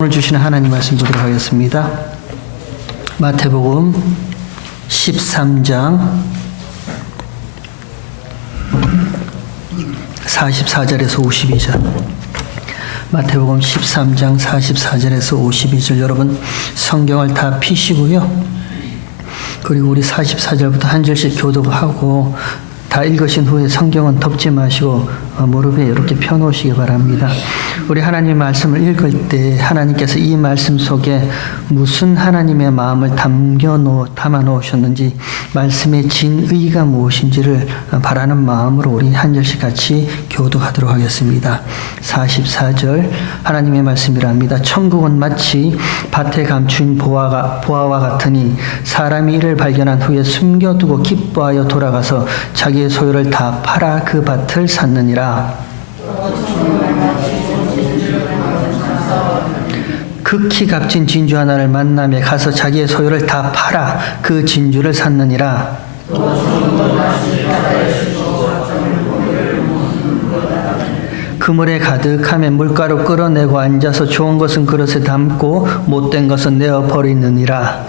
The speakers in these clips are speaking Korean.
오늘 주시는 하나님 말씀 보도록 하겠습니다. 마태복음 13장 44절에서 52절. 마태복음 13장 44절에서 52절. 여러분 성경을 다 피시고요. 그리고 우리 44절부터 한 절씩 교독하고 다 읽으신 후에 성경은 덮지 마시고 무릎에 이렇게 펴놓으시기 바랍니다. 우리 하나님의 말씀을 읽을 때 하나님께서 이 말씀 속에 무슨 하나님의 마음을 담아 놓으셨는지, 말씀의 진의가 무엇인지를 바라는 마음으로 우리 한 절씩 같이 교독하도록 하겠습니다. 44절 하나님의 말씀이랍니다. 천국은 마치 밭에 감춘 보화와 같으니 사람이 이를 발견한 후에 숨겨두고 기뻐하여 돌아가서 자기의 소유를 다 팔아 그 밭을 샀느니라. 극히 값진 진주 하나를 만나며 가서 자기의 소유를 다 팔아 그 진주를 샀느니라. 그물에 가득하면 물가로 끌어내고 앉아서 좋은 것은 그릇에 담고 못된 것은 내어 버리느니라.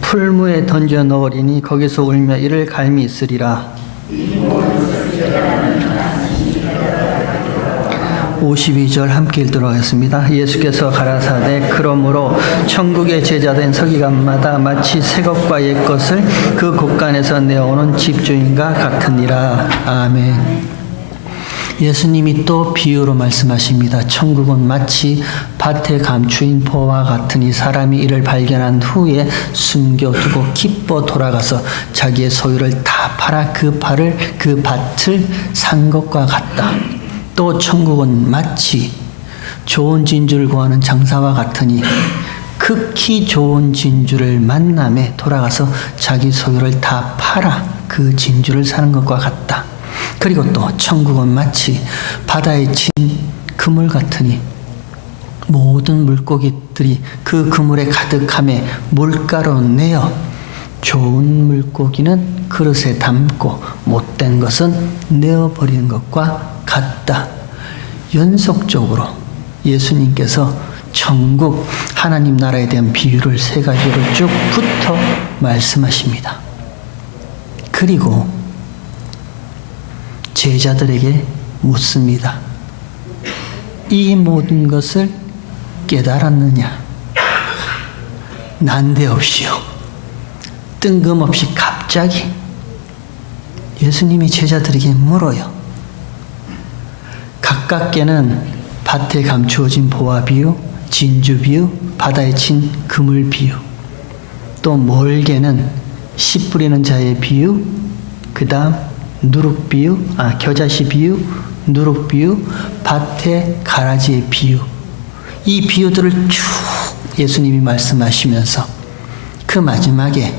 풀무에 던져 넣으리니 거기서 울며 이를 갈미 있으리라. 52절 함께 읽도록 하겠습니다. 예수께서 가라사대 그러므로 천국의 제자된 서기관마다 마치 새것과 옛것을 그 곳간에서 내어오는 집주인과 같으니라. 아멘. 예수님이 또 비유로 말씀하십니다. 천국은 마치 밭에 감추인 보화 같으니 사람이 이를 발견한 후에 숨겨두고 기뻐 돌아가서 자기의 소유를 다 팔아 그 밭을 산 것과 같다. 또 천국은 마치 좋은 진주를 구하는 장사와 같으니 극히 좋은 진주를 만남에 돌아가서 자기 소유를 다 팔아 그 진주를 사는 것과 같다. 그리고 또 천국은 마치 바다에 친 그물 같으니 모든 물고기들이 그 그물에 가득함에 물가로 내어 좋은 물고기는 그릇에 담고 못된 것은 내어버리는 것과 같다. 연속적으로 예수님께서 천국 하나님 나라에 대한 비유를 세 가지로 쭉 붙어 말씀하십니다. 그리고 제자들에게 묻습니다. 이 모든 것을 깨달았느냐? 난데없이요. 뜬금없이 갑자기 예수님이 제자들에게 물어요. 가깝게는 밭에 감추어진 보화 비유, 진주 비유, 바다에 친 그물 비유, 또 멀게는 씨 뿌리는 자의 비유, 그 다음 누룩 비유, 겨자씨 비유, 누룩 비유, 밭의 가라지의 비유. 이 비유들을 쭉 예수님이 말씀하시면서 그 마지막에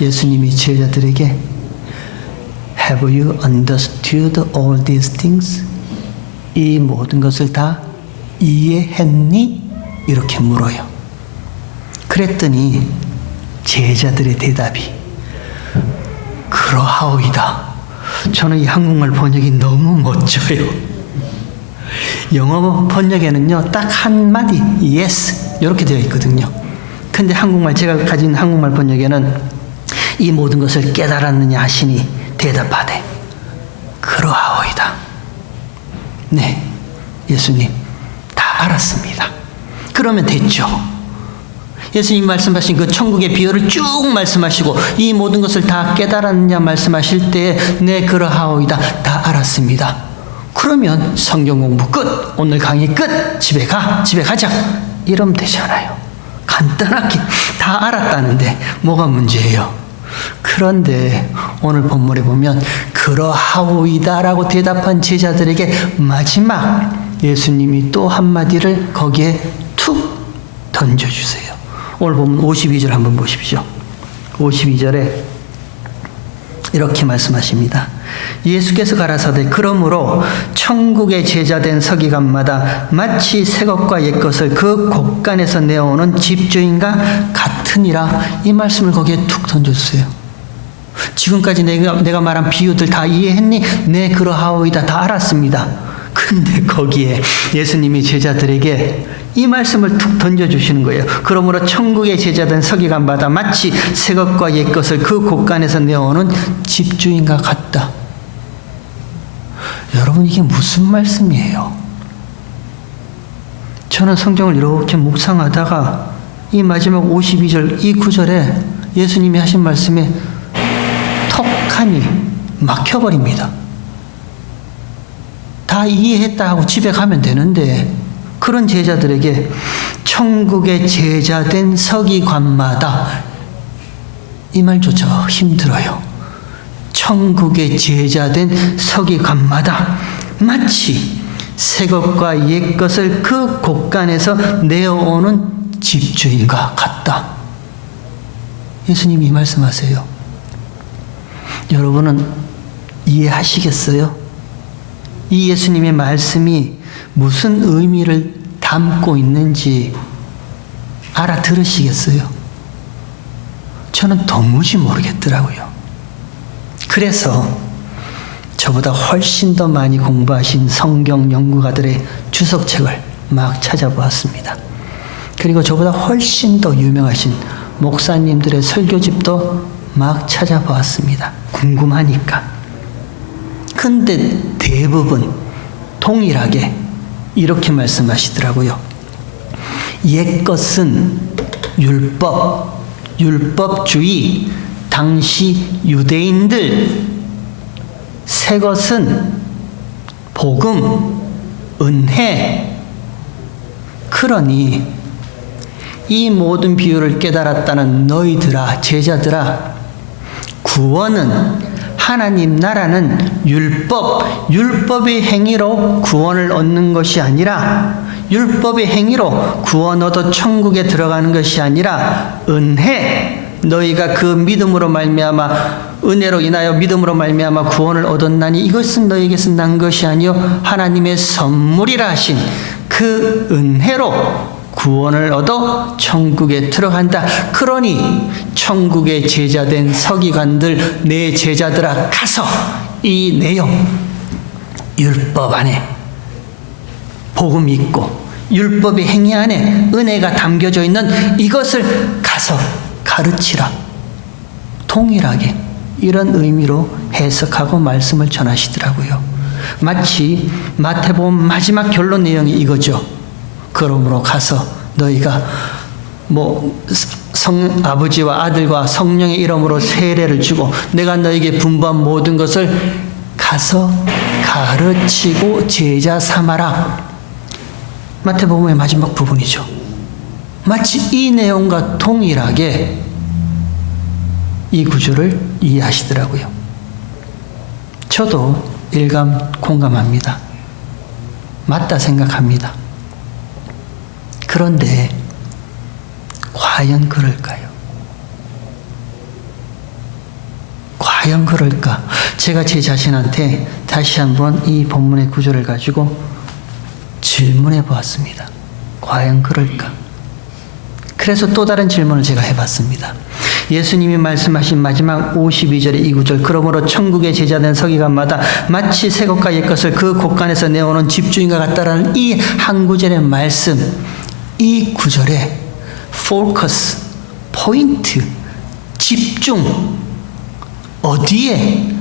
예수님이 제자들에게 Have you understood all these things? 이 모든 것을 다 이해했니? 이렇게 물어요. 그랬더니 제자들의 대답이 그러하오이다. 저는 이 한국말 번역이 너무 멋져요. 영어 번역에는요, 딱 한마디 yes 이렇게 되어 있거든요. 근데 제가 가진 한국말 번역에는 이 모든 것을 깨달았느냐 하시니 대답하되 그러하오이다. 네, 예수님 다 알았습니다. 그러면 됐죠. 예수님 말씀하신 그 천국의 비유를 쭉 말씀하시고 이 모든 것을 다 깨달았느냐 말씀하실 때 네, 그러하오이다. 다 알았습니다. 그러면 성경 공부 끝. 오늘 강의 끝. 집에 가자. 이러면 되잖아요. 간단하게 다 알았다는데 뭐가 문제예요? 그런데 오늘 본문에 보면 그러하오이다라고 대답한 제자들에게 마지막 예수님이 또 한마디를 거기에 툭 던져주세요. 오늘 보면 52절 한번 보십시오. 52절에 이렇게 말씀하십니다. 예수께서 가라사대 그러므로 천국의 제자된 서기관마다 마치 새것과 옛것을 그 곳간에서 내어오는 집주인과 같으니라. 이 말씀을 거기에 툭 던져주세요. 지금까지 내가 말한 비유들 다 이해했니? 네, 그러하오이다. 다 알았습니다. 근데 거기에 예수님이 제자들에게 이 말씀을 툭 던져주시는 거예요. 그러므로 천국의 제자된 서기관마다 마치 새 것과 옛 것을 그 곳간에서 내어오는 집주인과 같다. 여러분, 이게 무슨 말씀이에요? 저는 성경을 이렇게 묵상하다가 이 마지막 52절 이 구절에 예수님이 하신 말씀에 턱하니 막혀버립니다. 다 이해했다 하고 집에 가면 되는데 그런 제자들에게 천국의 제자된 서기관마다, 이 말조차 힘들어요. 천국의 제자된 서기관마다 마치 새 것과 옛 것을 그 곳간에서 내어오는 집주인과 같다. 예수님이 말씀하세요. 여러분은 이해하시겠어요? 이 예수님의 말씀이 무슨 의미를 담고 있는지 알아들으시겠어요? 저는 도무지 모르겠더라고요. 그래서 저보다 훨씬 더 많이 공부하신 성경 연구가들의 주석책을 막 찾아보았습니다. 그리고 저보다 훨씬 더 유명하신 목사님들의 설교집도 막 찾아보았습니다. 궁금하니까. 근데 대부분 동일하게 이렇게 말씀하시더라고요. 옛 것은 율법주의, 당시 유대인들, 새 것은 복음, 은혜. 그러니 이 모든 비유를 깨달았다는 너희들아, 제자들아, 구원은, 하나님 나라는 율법의 행위로 구원을 얻는 것이 아니라, 율법의 행위로 구원 얻어 천국에 들어가는 것이 아니라 은혜, 너희가 그 믿음으로 말미암아, 은혜로 인하여 믿음으로 말미암아 구원을 얻었나니 이것은 너희에게서 난 것이 아니요 하나님의 선물이라 하신 그 은혜로 구원을 얻어 천국에 들어간다. 그러니 천국의 제자된 서기관들, 내 제자들아, 가서 이 내용, 율법 안에 복음이 있고 율법의 행위 안에 은혜가 담겨져 있는 이것을 가서 가르치라. 동일하게 이런 의미로 해석하고 말씀을 전하시더라고요. 마치 마태복음 마지막 결론 내용이 이거죠. 그러므로 가서 너희가 아버지와 아들과 성령의 이름으로 세례를 주고 내가 너희에게 분부한 모든 것을 가서 가르치고 제자 삼아라. 마태복음의 마지막 부분이죠. 마치 이 내용과 동일하게 이 구절을 이해하시더라고요. 저도 공감합니다. 맞다 생각합니다. 그런데 과연 그럴까요? 과연 그럴까? 제가 제 자신한테 다시 한번 이 본문의 구절을 가지고 질문해 보았습니다. 과연 그럴까? 그래서 또 다른 질문을 제가 해봤습니다. 예수님이 말씀하신 마지막 52절의 이 구절, 그러므로 천국의 제자된 서기관마다 마치 새 것과 옛 것을 그 곳간에서 내오는 집주인과 같다라는 이 한 구절의 말씀, 이 구절의 포커스, 포인트, 집중, 어디에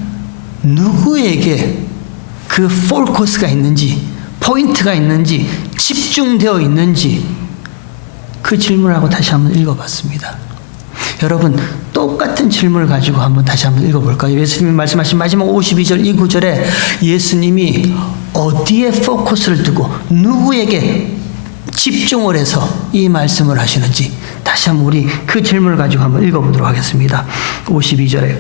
누구에게 그 포커스가 있는지, 포인트가 있는지, 집중되어 있는지 그 질문을 하고 다시 한번 읽어봤습니다. 여러분, 똑같은 질문을 가지고 다시 한번 읽어볼까요? 예수님이 말씀하신 마지막 52절 이 구절에 예수님이 어디에 포커스를 두고 누구에게 집중을 해서 이 말씀을 하시는지 다시 한번 우리 그 질문을 가지고 한번 읽어보도록 하겠습니다. 52절에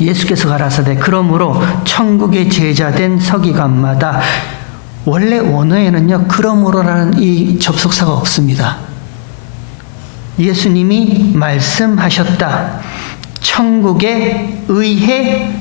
예수께서 가라사대 그러므로 천국의 제자된 서기관마다, 원래 원어에는요 그러므로라는 이 접속사가 없습니다. 예수님이 말씀하셨다. 천국에 의해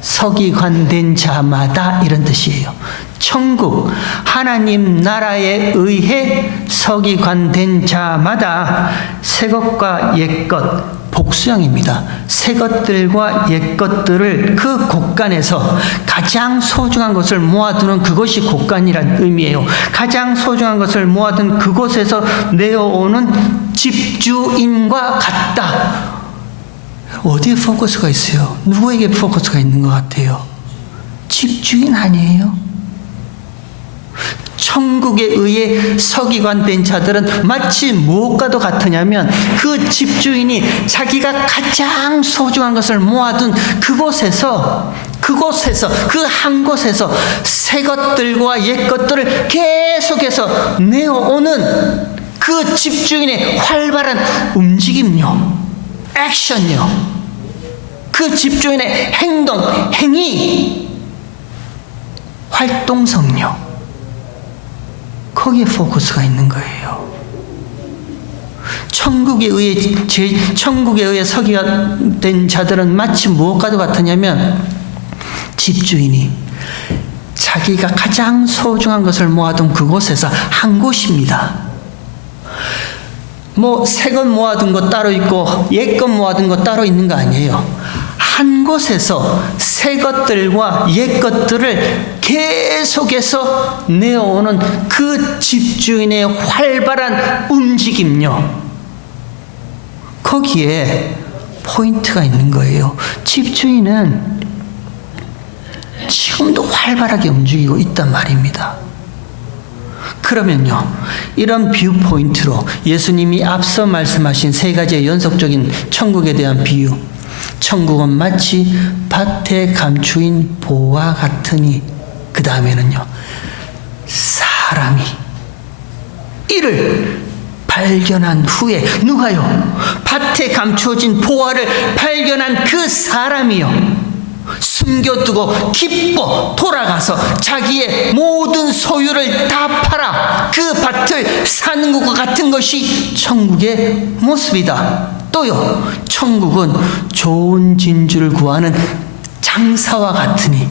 서기관된 자마다, 이런 뜻이에요. 천국, 하나님 나라에 의해 서기관된 자마다 새 것과 옛 것, 복수형입니다. 새 것들과 옛 것들을 그 곳간에서 가장 소중한 것을 모아두는 그것이 곳간이란 의미예요. 가장 소중한 것을 모아둔 그곳에서 내어오는 집주인과 같다. 어디에 포커스가 있어요? 누구에게 포커스가 있는 것 같아요? 집주인 아니에요? 천국에 의해 서기관된 자들은 마치 무엇과도 같으냐면 그 집주인이 자기가 가장 소중한 것을 모아둔 그곳에서 그 한 곳에서 새 것들과 옛 것들을 계속해서 내어오는 그 집주인의 활발한 움직임요, 액션요, 그 집주인의 행동, 행위, 활동성요, 거기에 포커스가 있는 거예요. 천국에 의해 서기가 된 자들은 마치 무엇과도 같으냐면 집주인이 자기가 가장 소중한 것을 모아둔 그곳에서 한 곳입니다. 새 것 모아둔 것 따로 있고 옛 것 모아둔 것 따로 있는 거 아니에요. 한 곳에서 새 것들과 옛 것들을 계속해서 내어오는 그 집주인의 활발한 움직임요, 거기에 포인트가 있는 거예요. 집주인은 지금도 활발하게 움직이고 있단 말입니다. 그러면요, 이런 뷰 포인트로 예수님이 앞서 말씀하신 세 가지의 연속적인 천국에 대한 비유, 천국은 마치 밭에 감추인 보와 같으니, 그 다음에는요, 사람이 이를 발견한 후에, 누가요? 밭에 감추어진 보화를 발견한 그 사람이요, 숨겨두고 기뻐 돌아가서 자기의 모든 소유를 다 팔아 그 밭을 사는 것과 같은 것이 천국의 모습이다. 또요, 천국은 좋은 진주를 구하는 장사와 같으니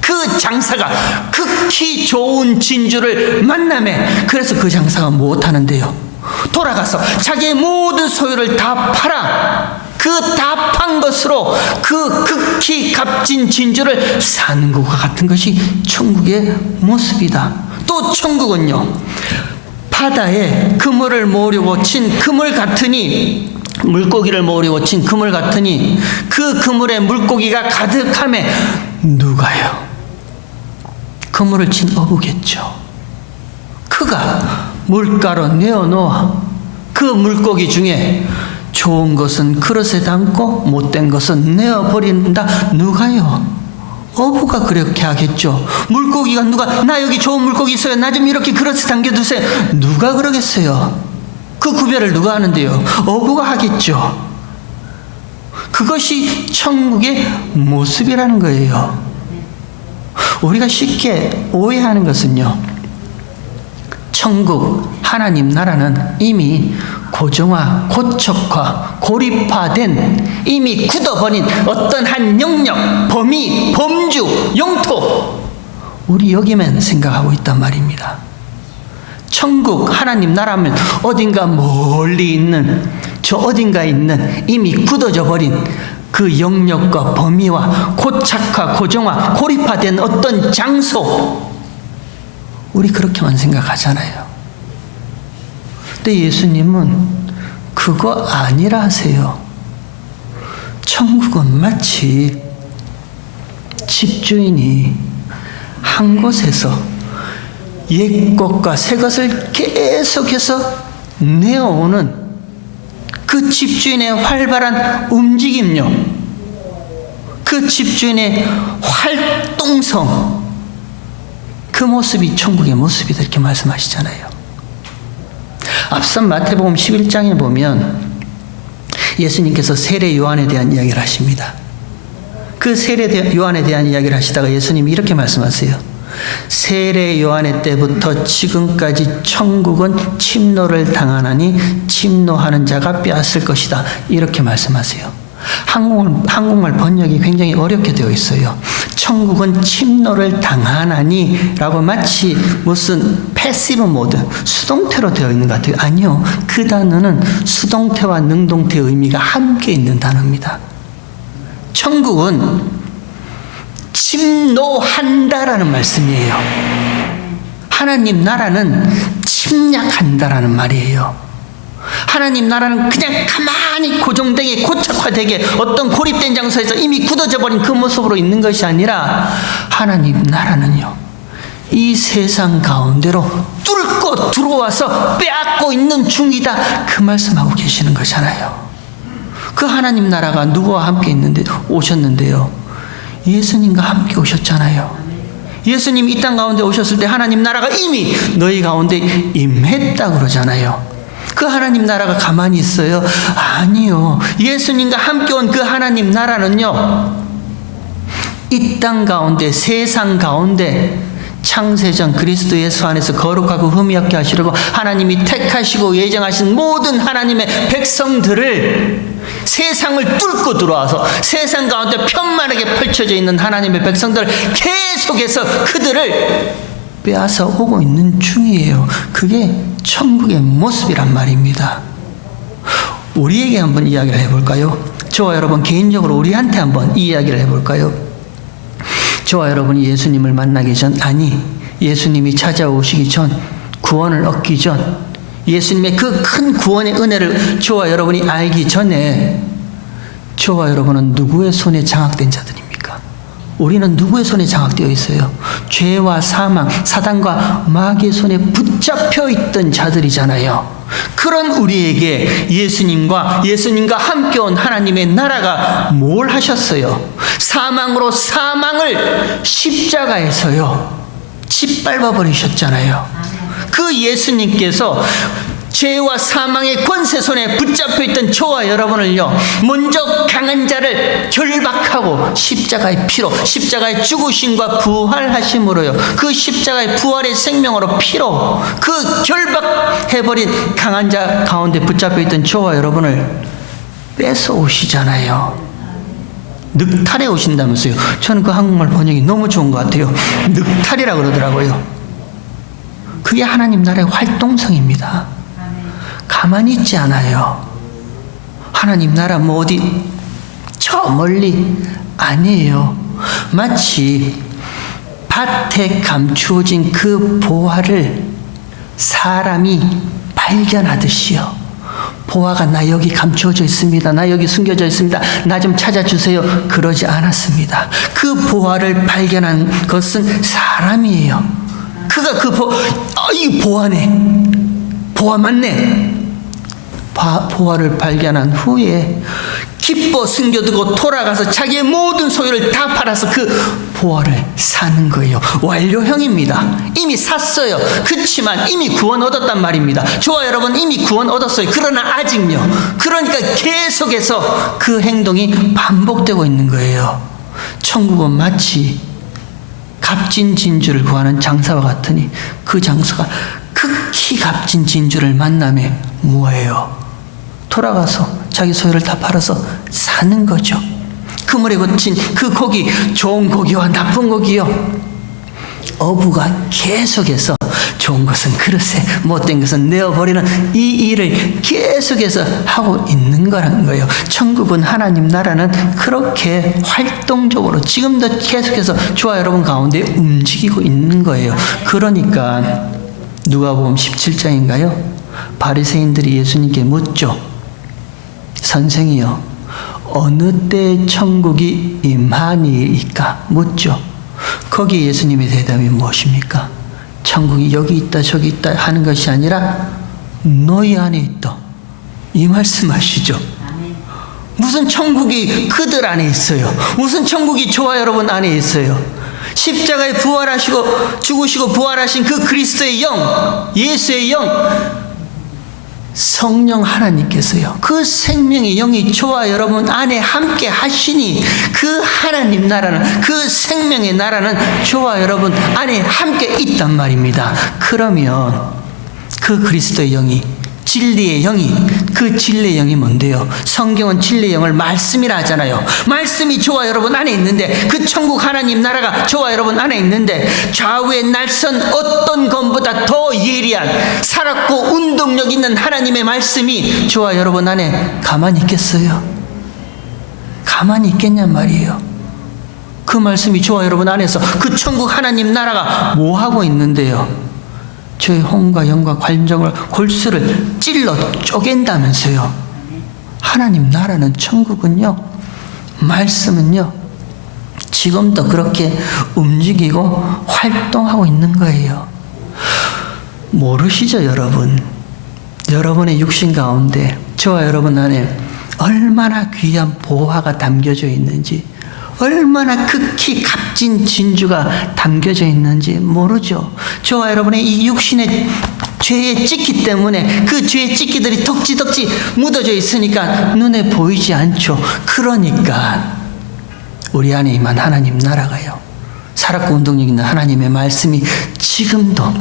그 장사가 극히 좋은 진주를 만나매, 그래서 그 장사가 무엇하는데요? 돌아가서 자기의 모든 소유를 다 팔아 그 다 판 것으로 그 극히 값진 진주를 사는 것과 같은 것이 천국의 모습이다. 또 천국은요, 바다에 그물을 모으려고 친 그물 같으니, 물고기를 모으려고 친 그물 같으니 그 그물에 물고기가 가득함에 누가요? 그물을 친 어부겠죠. 그가 물가로 내어놓아 그 물고기 중에 좋은 것은 그릇에 담고 못된 것은 내어버린다. 누가요? 어부가 그렇게 하겠죠. 물고기가 나 여기 좋은 물고기 있어요, 나 좀 이렇게 그릇에 담겨두세요, 누가 그러겠어요? 그 구별을 누가 하는데요? 어부가 하겠죠. 그것이 천국의 모습이라는 거예요. 우리가 쉽게 오해하는 것은요, 천국, 하나님 나라는 이미 고정화, 고척화, 고립화된, 이미 굳어버린 어떤 한 영역, 범위, 범주, 영토, 우리 여기만 생각하고 있단 말입니다. 천국, 하나님 나라면 어딘가 멀리 있는, 저 어딘가에 있는 이미 굳어져 버린 그 영역과 범위와 고착화, 고정화, 고립화된 어떤 장소, 우리 그렇게만 생각하잖아요. 근데 예수님은 그거 아니라 하세요. 천국은 마치 집주인이 한 곳에서 옛 것과 새 것을 계속해서 내어오는 그 집주인의 활발한 움직임요, 그 집주인의 활동성, 그 모습이 천국의 모습이다, 이렇게 말씀하시잖아요. 앞선 마태복음 11장에 보면 예수님께서 세례 요한에 대한 이야기를 하십니다. 그 세례 요한에 대한 이야기를 하시다가 예수님이 이렇게 말씀하세요. 세례 요한의 때부터 지금까지 천국은 침노를 당하나니 침노하는 자가 빼앗을 것이다, 이렇게 말씀하세요. 한국말 번역이 굉장히 어렵게 되어 있어요. 천국은 침노를 당하나니 라고 마치 무슨 패시브 모드, 수동태로 되어 있는 것 같아요. 아니요. 그 단어는 수동태와 능동태의 의미가 함께 있는 단어입니다. 천국은 침노한다라는 말씀이에요. 하나님 나라는 침략한다라는 말이에요. 하나님 나라는 그냥 가만히 고정되게 고착화되게 어떤 고립된 장소에서 이미 굳어져 버린 그 모습으로 있는 것이 아니라 하나님 나라는요, 이 세상 가운데로 뚫고 들어와서 빼앗고 있는 중이다, 그 말씀하고 계시는 거잖아요. 그 하나님 나라가 누구와 함께 오셨는데요? 예수님과 함께 오셨잖아요. 예수님이 이 땅 가운데 오셨을 때 하나님 나라가 이미 너희 가운데 임했다 그러잖아요. 그 하나님 나라가 가만히 있어요? 아니요. 예수님과 함께 온 그 하나님 나라는요, 이 땅 가운데, 세상 가운데 창세전 그리스도 예수 안에서 거룩하고 흠이 없게 하시려고 하나님이 택하시고 예정하신 모든 하나님의 백성들을, 세상을 뚫고 들어와서 세상 가운데 편만하게 펼쳐져 있는 하나님의 백성들을 계속해서 그들을 빼앗아 오고 있는 중이에요. 그게 천국의 모습이란 말입니다. 우리에게 한번 이야기를 해볼까요? 저와 여러분 개인적으로 우리한테 한번 이 이야기를 해볼까요? 저와 여러분이 예수님을 만나기 전, 아니 예수님이 찾아오시기 전, 구원을 얻기 전, 예수님의 그 큰 구원의 은혜를 저와 여러분이 알기 전에 저와 여러분은 누구의 손에 장악된 자들입니까? 우리는 누구의 손에 장악되어 있어요? 죄와 사망, 사단과 마귀의 손에 붙잡혀 있던 자들이잖아요. 그런 우리에게 예수님과 함께 온 하나님의 나라가 뭘 하셨어요? 사망으로 사망을 십자가에서요 짓밟아 버리셨잖아요. 그 예수님께서 죄와 사망의 권세 손에 붙잡혀 있던 저와 여러분을요, 먼저 강한 자를 결박하고 십자가의 피로, 십자가의 죽으심과 부활하심으로요, 그 십자가의 부활의 생명으로 피로 그 결박해버린 강한 자 가운데 붙잡혀 있던 저와 여러분을 뺏어 오시잖아요. 늑탈해 오신다면서요. 저는 그 한국말 번역이 너무 좋은 것 같아요. 늑탈이라고 그러더라고요. 그게 하나님 나라의 활동성입니다. 가만히 있지 않아요. 하나님 나라 뭐 어디 저 멀리 아니에요. 마치 밭에 감추어진 그 보화를 사람이 발견하듯이요. 보화가 나 여기 감추어져 있습니다. 나 여기 숨겨져 있습니다. 나 좀 찾아주세요. 그러지 않았습니다. 그 보화를 발견한 것은 사람이에요. 그가 이 보화네. 보화 맞네. 보화를 발견한 후에 기뻐 숨겨두고 돌아가서 자기의 모든 소유를 다 팔아서 그 보화를 사는 거예요. 완료형입니다. 이미 샀어요. 그렇지만 이미 구원 얻었단 말입니다. 저와 여러분 이미 구원 얻었어요. 그러나 아직요. 그러니까 계속해서 그 행동이 반복되고 있는 거예요. 천국은 마치 값진 진주를 구하는 장사와 같으니 그 장사가 극히 값진 진주를 만나며 뭐예요? 돌아가서 자기 소유를 다 팔아서 사는 거죠. 그물에 걷힌 그 고기, 좋은 고기와 나쁜 고기요, 어부가 계속해서 좋은 것은 그릇에 못된 것은 내어버리는 이 일을 계속해서 하고 있는 거라는 거예요. 천국은, 하나님 나라는 그렇게 활동적으로 지금도 계속해서 저와 여러분 가운데 움직이고 있는 거예요. 그러니까 누가복음 17장인가요? 바리새인들이 예수님께 묻죠. 선생이요, 어느 때 천국이 임하니이까? 묻죠. 거기에 예수님의 대답이 무엇입니까? 천국이 여기 있다 저기 있다 하는 것이 아니라 너희 안에 있다, 이 말씀하시죠. 무슨 천국이 그들 안에 있어요? 무슨 천국이 저와 여러분 안에 있어요? 십자가에 부활하시고 죽으시고 부활하신 그 그리스도의 영, 예수의 영, 성령 하나님께서요, 그 생명의 영이 저와 여러분 안에 함께 하시니 그 하나님 나라는, 그 생명의 나라는 저와 여러분 안에 함께 있단 말입니다. 그러면 그 그리스도의 영이 진리의 영이, 그 진리의 영이 뭔데요? 성경은 진리의 영을 말씀이라 하잖아요. 말씀이 저와 여러분 안에 있는데, 그 천국 하나님 나라가 저와 여러분 안에 있는데, 좌우의 날선 어떤 것보다 더 예리한 살았고 운동력 있는 하나님의 말씀이 저와 여러분 안에 가만히 있겠어요? 가만히 있겠냔 말이에요. 그 말씀이 저와 여러분 안에서 그 천국 하나님 나라가 뭐 하고 있는데요? 저의 혼과 영과 관정을, 골수를 찔러 쪼갠다면서요. 하나님 나라는, 천국은요, 말씀은요, 지금도 그렇게 움직이고 활동하고 있는 거예요. 모르시죠, 여러분? 여러분의 육신 가운데 저와 여러분 안에 얼마나 귀한 보화가 담겨져 있는지, 얼마나 극히 값진 진주가 담겨져 있는지 모르죠. 저와 여러분의 이 육신의 죄의 찢기 때문에 그 죄의 찢기들이 덕지덕지 묻어져 있으니까 눈에 보이지 않죠. 그러니까 우리 안에 임한 하나님 나라가요, 살았고 운동력 있는 하나님의 말씀이 지금도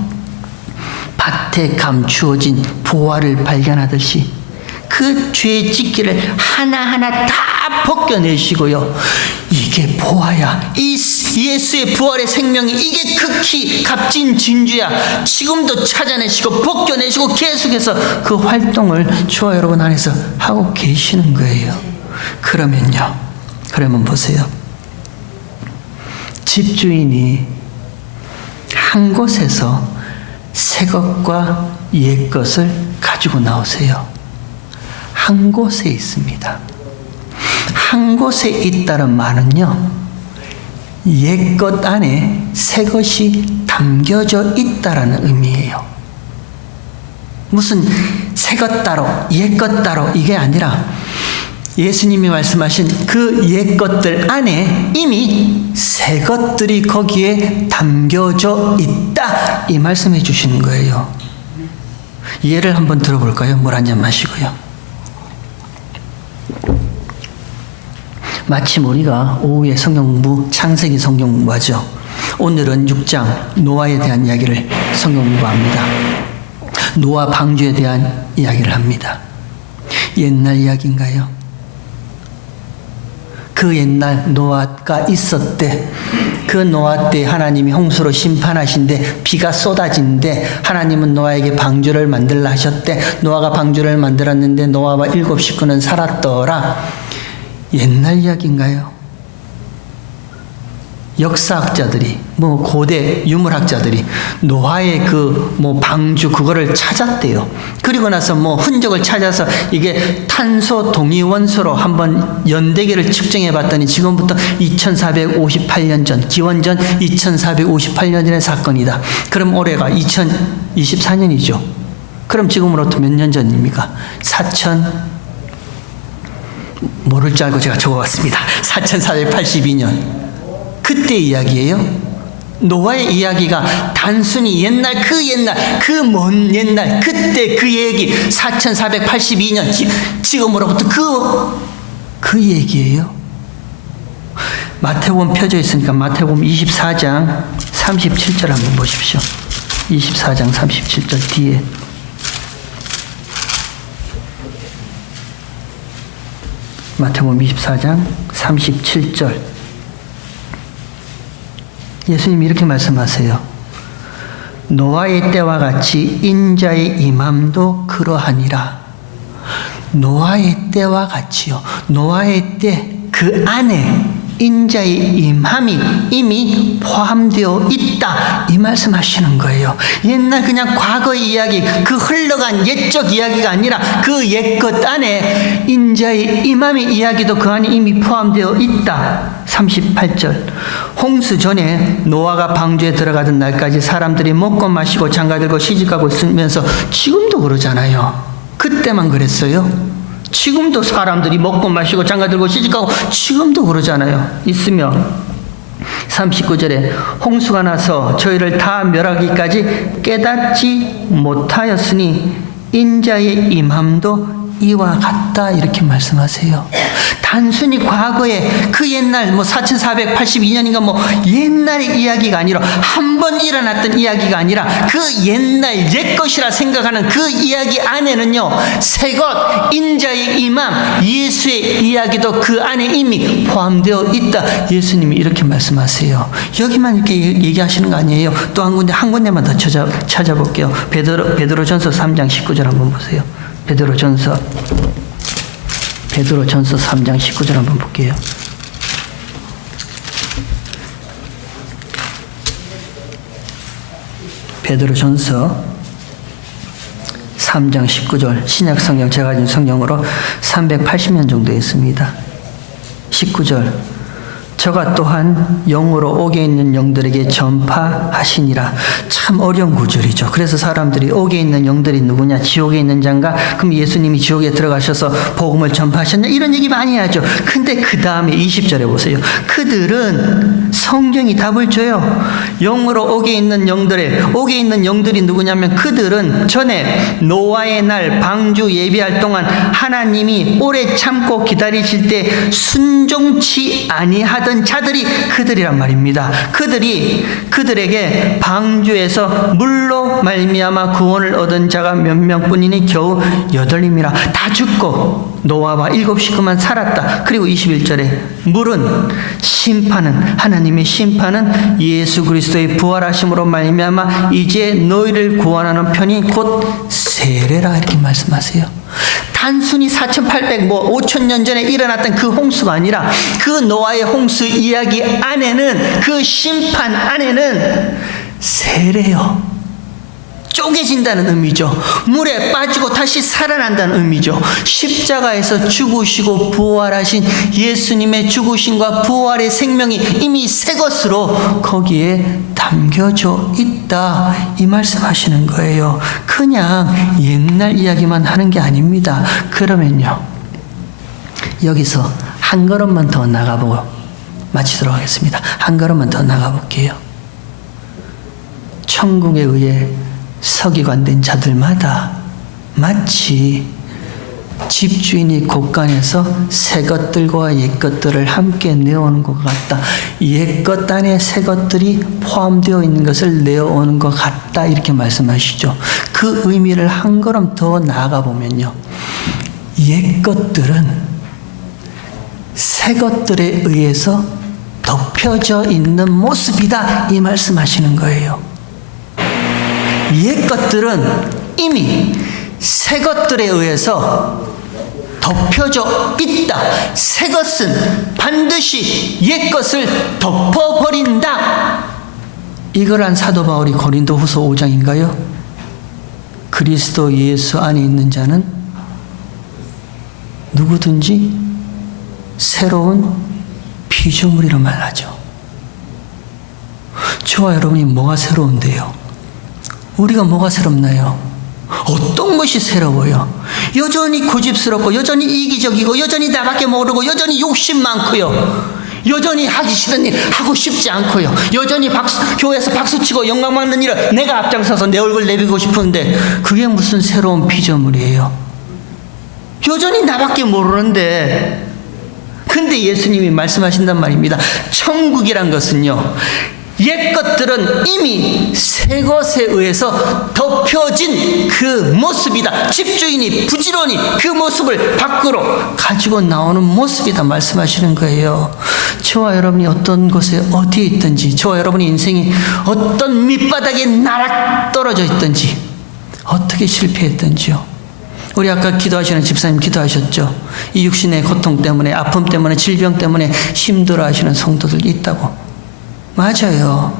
밭에 감추어진 보화를 발견하듯이 그 죄의 찢기를 하나하나 다 벗겨내시고요, 이게 보아야, 이 예수의 부활의 생명이 이게 극히 값진 진주야, 지금도 찾아내시고 벗겨내시고 계속해서 그 활동을 저와 여러분 안에서 하고 계시는 거예요. 그러면 보세요. 집주인이 한 곳에서 새 것과 옛 것을 가지고 나오세요. 한 곳에 있습니다. 한 곳에 있다는 말은요, 옛 것 안에 새 것이 담겨져 있다라는 의미예요. 무슨 새 것 따로, 옛 것 따로, 이게 아니라 예수님이 말씀하신 그 옛 것들 안에 이미 새 것들이 거기에 담겨져 있다, 이 말씀해 주시는 거예요. 예를 한번 들어볼까요? 물 한 잔 마시고요. 마침 우리가 오후에 성경 공부, 창세기 성경 공부하죠. 오늘은 6장 노아에 대한 이야기를 성경 공부합니다. 노아 방주에 대한 이야기를 합니다. 옛날 이야기인가요? 그 옛날 노아가 있었대. 그 노아 때 하나님이 홍수로 심판하신데 비가 쏟아진대. 하나님은 노아에게 방주를 만들라 하셨대. 노아가 방주를 만들었는데 노아와 7 식구는 살았더라. 옛날 이야기인가요? 역사학자들이, 고대 유물학자들이 노아의 방주 그거를 찾았대요. 그리고 나서 흔적을 찾아서 이게 탄소 동위원소로 한번 연대기를 측정해 봤더니 지금부터 2458년 전, 기원전 2458년 전의 사건이다. 그럼 올해가 2024년이죠. 그럼 지금으로부터 몇 년 전입니까? 모를 줄 알고 제가 적어봤습니다. 4482년. 그때 이야기예요. 노아의 이야기가 단순히 옛날, 그 먼 옛날, 그때 그 얘기, 4482년, 지금으로부터 그 얘기예요. 마태복음 펴져 있으니까 마태복음 24장 37절 한번 보십시오. 24장 37절 뒤에. 마태복음 24장 37절. 예수님이 이렇게 말씀하세요. 노아의 때와 같이 인자의 임함도 그러하니라. 노아의 때와 같이요. 노아의 때 그 안에 인자의 임함이 이미 포함되어 있다, 이 말씀하시는 거예요. 옛날 그냥 과거의 이야기, 그 흘러간 옛적 이야기가 아니라 그 옛것 안에 인자의 임함의 이야기도 그 안에 이미 포함되어 있다. 38절. 홍수 전에 노아가 방주에 들어가던 날까지 사람들이 먹고 마시고 장가들고 시집가고 있으면서 지금도 그러잖아요. 그때만 그랬어요? 지금도 사람들이 먹고 마시고 장가들고 시집가고 지금도 그러잖아요. 있으며 39절에 홍수가 나서 저희를 다 멸하기까지 깨닫지 못하였으니 인자의 임함도 이와 같다 이렇게 말씀하세요. 단순히 과거에 그 옛날 4482년인가 옛날의 이야기가 아니라 한 번 일어났던 이야기가 아니라 그 옛날 옛것이라 생각하는 그 이야기 안에는요, 새것 인자의 임함 예수의 이야기도 그 안에 이미 포함되어 있다. 예수님이 이렇게 말씀하세요. 여기만 이렇게 얘기하시는 거 아니에요. 또 한 군데만 더 찾아볼게요. 베드로전서 3장 19절 한번 보세요. 베드로전서 3장 19절 한번 볼게요. 베드로전서 3장 19절, 신약 성경 제가 가진 성경으로 380년 정도 있습니다. 19절, 저가 또한 영으로 옥에 있는 영들에게 전파하시니라. 참 어려운 구절이죠. 그래서 사람들이 옥에 있는 영들이 누구냐, 지옥에 있는 자인가, 그럼 예수님이 지옥에 들어가셔서 복음을 전파하셨냐, 이런 얘기 많이 하죠. 근데 그 다음에 20절에 보세요. 그들은 성경이 답을 줘요. 영으로 옥에 있는 영들이 누구냐면, 그들은 전에 노아의 날 방주 예비할 동안 하나님이 오래 참고 기다리실 때 순종치 아니하던 자들이 그들이란 말입니다. 그들에게 방주에서 물로 말미암아 구원을 얻은 자가 몇 명뿐이니 겨우 8님이라. 다 죽고 노아와 7 식구만 살았다. 그리고 21절에 물은 하나님의 심판은 예수 그리스도의 부활하심으로 말미암아 이제 너희를 구원하는 편이 곧 세례라 이렇게 말씀하세요. 단순히 5,000년 전에 일어났던 그 홍수가 아니라 그 노아의 홍수 이야기 안에는, 그 심판 안에는 세례요, 쪼개진다는 의미죠. 물에 빠지고 다시 살아난다는 의미죠. 십자가에서 죽으시고 부활하신 예수님의 죽으심과 부활의 생명이 이미 새 것으로 거기에 담겨져 있다, 이 말씀하시는 거예요. 그냥 옛날 이야기만 하는 게 아닙니다. 그러면요, 여기서 한 걸음만 더 나가보고 마치도록 하겠습니다. 한 걸음만 더 나가볼게요. 천국에 의해 서기관된 자들마다 마치 집주인이 곳간에서 새 것들과 옛 것들을 함께 내어오는 것 같다. 옛 것 안에 새 것들이 포함되어 있는 것을 내어오는 것 같다, 이렇게 말씀하시죠. 그 의미를 한 걸음 더 나아가 보면요, 옛 것들은 새 것들에 의해서 덮여져 있는 모습이다, 이 말씀하시는 거예요. 옛 것들은 이미 새 것들에 의해서 덮여져 있다. 새 것은 반드시 옛 것을 덮어버린다. 이걸 한 사도 바울이 고린도후서 5장인가요? 그리스도 예수 안에 있는 자는 누구든지 새로운 피조물이라 말하죠. 저와 여러분이 뭐가 새로운데요? 우리가 뭐가 새롭나요? 어떤 것이 새로워요? 여전히 고집스럽고, 여전히 이기적이고, 여전히 나밖에 모르고, 여전히 욕심 많고요, 여전히 하기 싫은 일 하고 싶지 않고요, 여전히 교회에서 박수치고 영광 받는 일을 내가 앞장서서 내 얼굴 내비고 싶은데, 그게 무슨 새로운 피조물이에요? 여전히 나밖에 모르는데. 근데 예수님이 말씀하신단 말입니다. 천국이란 것은요, 옛 것들은 이미 새 것에 의해서 덮여진 그 모습이다. 집주인이 부지런히 그 모습을 밖으로 가지고 나오는 모습이다 말씀하시는 거예요. 저와 여러분이 어떤 곳에 어디에 있든지, 저와 여러분의 인생이 어떤 밑바닥에 나락 떨어져 있든지, 어떻게 실패했든지요, 우리 아까 기도하시는 집사님 기도하셨죠. 이 육신의 고통 때문에, 아픔 때문에, 질병 때문에 힘들어하시는 성도들이 있다고. 맞아요.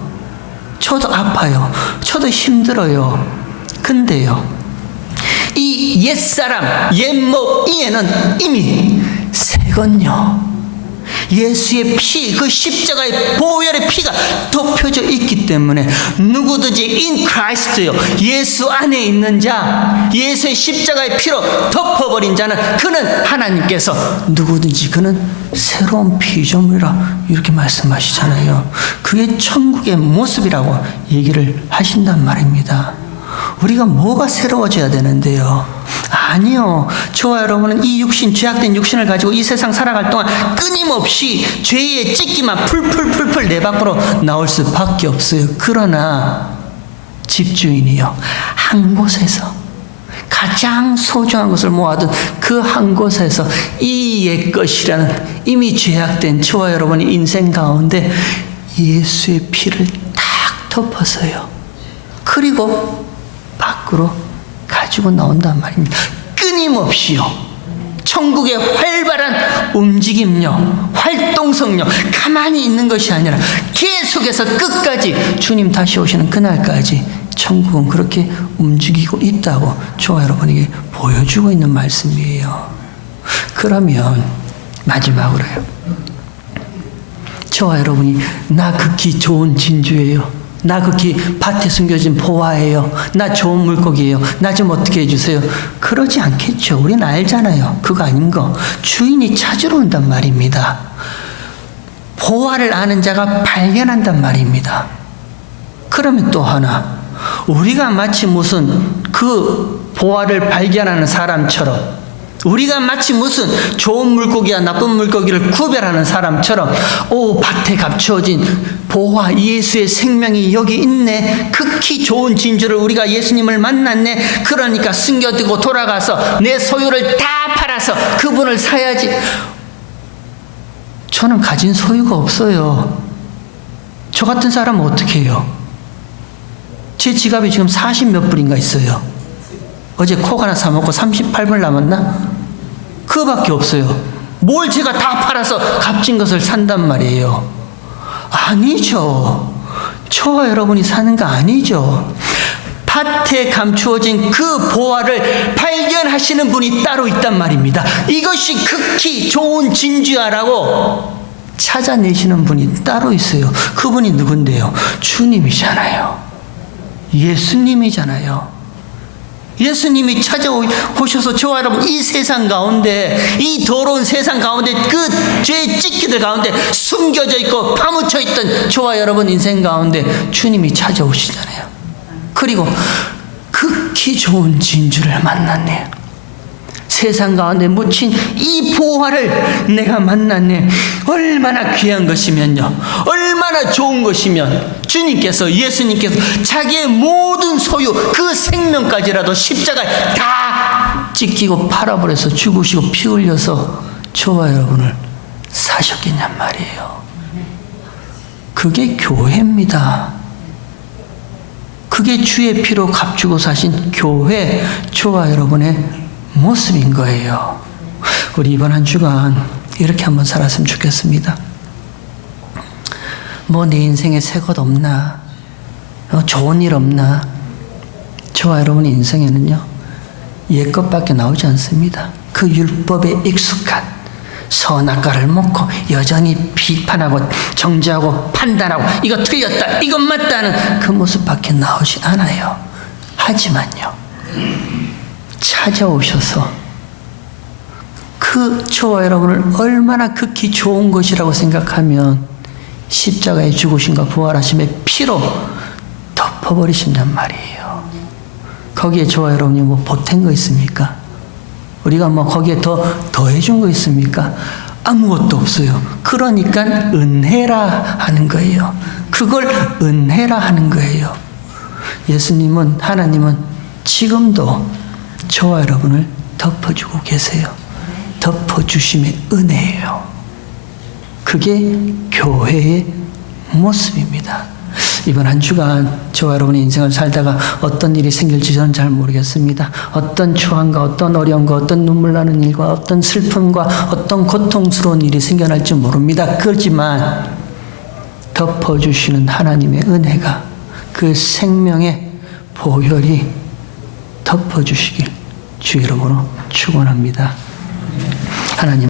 저도 아파요. 저도 힘들어요. 근데요, 이 옛사람, 옛목 이에는 이미 새건요, 예수의 피, 그 십자가의 보혈의 피가 덮여져 있기 때문에 누구든지 in Christ요, 예수 안에 있는 자, 예수의 십자가의 피로 덮어버린 자는 그는 하나님께서 누구든지 그는 새로운 피조물이라 이렇게 말씀하시잖아요. 그게 천국의 모습이라고 얘기를 하신단 말입니다. 우리가 뭐가 새로워져야 되는데요? 아니요. 저와 여러분은 이 육신, 죄악된 육신을 가지고 이 세상 살아갈 동안 끊임없이 죄의 찢기만 풀풀풀풀 내 밖으로 나올 수밖에 없어요. 그러나 집주인이요, 한 곳에서 가장 소중한 것을 모아둔 그 한 곳에서 이 옛것이라는 이미 죄악된 저와 여러분의 인생 가운데 예수의 피를 딱 덮어서요, 그리고 밖으로 가지고 나온단 말입니다. 끊임없이요. 천국의 활발한 움직임력, 활동성력, 가만히 있는 것이 아니라 계속해서 끝까지 주님 다시 오시는 그날까지 천국은 그렇게 움직이고 있다고 저와 여러분에게 보여주고 있는 말씀이에요. 그러면 마지막으로요, 저와 여러분이 나 극히 좋은 진주예요, 나 극히 밭에 숨겨진 보화예요, 나 좋은 물고기예요, 나 좀 어떻게 해주세요, 그러지 않겠죠. 우리는 알잖아요. 그거 아닌 거. 주인이 찾으러 온단 말입니다. 보화를 아는 자가 발견한단 말입니다. 그러면 또 하나, 우리가 마치 무슨 그 보화를 발견하는 사람처럼, 우리가 마치 무슨 좋은 물고기와 나쁜 물고기를 구별하는 사람처럼, 오, 밭에 감추어진 보화 예수의 생명이 여기 있네, 극히 좋은 진주를 우리가 예수님을 만났네, 그러니까 숨겨두고 돌아가서 내 소유를 다 팔아서 그분을 사야지. 저는 가진 소유가 없어요. 저 같은 사람은 어떻게 해요? 제 지갑에 지금 40몇 불인가 있어요. 어제 콕 하나 사 먹고 38불 남았나? 그거밖에 없어요. 뭘 제가 다 팔아서 값진 것을 산단 말이에요. 아니죠. 저와 여러분이 사는 거 아니죠. 밭에 감추어진 그 보화를 발견하시는 분이 따로 있단 말입니다. 이것이 극히 좋은 진주야라고 찾아내시는 분이 따로 있어요. 그분이 누군데요? 주님이잖아요. 예수님이잖아요. 예수님이 찾아오셔서 저와 여러분 이 세상 가운데, 이 더러운 세상 가운데, 그 죄의 찢기들 가운데 숨겨져 있고 파묻혀 있던 저와 여러분 인생 가운데 주님이 찾아오시잖아요. 그리고 극히 좋은 진주를 만났네요. 세상 가운데 묻힌 이 보화를 내가 만났네. 얼마나 귀한 것이면요, 얼마나 좋은 것이면 주님께서, 예수님께서 자기의 모든 소유, 그 생명까지라도 십자가에 다 찢기고 팔아버려서 죽으시고 피 흘려서 저와 여러분을 사셨겠냔 말이에요. 그게 교회입니다. 그게 주의 피로 값주고 사신 교회, 저와 여러분의 모습인 거예요. 우리 이번 한 주간 이렇게 한번 살았으면 좋겠습니다. 뭐 내 인생에 새 것 없나? 좋은 일 없나? 저와 여러분의 인생에는요, 옛 것밖에 나오지 않습니다. 그 율법에 익숙한, 선악과를 먹고 여전히 비판하고 정죄하고 판단하고 이거 틀렸다, 이건 맞다는 그 모습밖에 나오진 않아요. 하지만요, 찾아오셔서 그 저와 여러분을 얼마나 극히 좋은 것이라고 생각하면 십자가에 죽으심과 부활하심의 피로 덮어버리신단 말이에요. 거기에 저와 여러분이 뭐 보탠 거 있습니까? 우리가 뭐 거기에 더해준 거 있습니까? 아무것도 없어요. 그러니까 은혜라 하는 거예요. 그걸 은혜라 하는 거예요. 예수님은, 하나님은 지금도 저와 여러분을 덮어주고 계세요. 덮어주심의 은혜예요. 그게 교회의 모습입니다. 이번 한 주간 저와 여러분의 인생을 살다가 어떤 일이 생길지 저는 잘 모르겠습니다. 어떤 초한과 어떤 어려움과 어떤 눈물 나는 일과 어떤 슬픔과 어떤 고통스러운 일이 생겨날지 모릅니다. 그렇지만 덮어주시는 하나님의 은혜가, 그 생명의 보혈이 덮어주시길 주 이름으로 축원합니다. 하나님.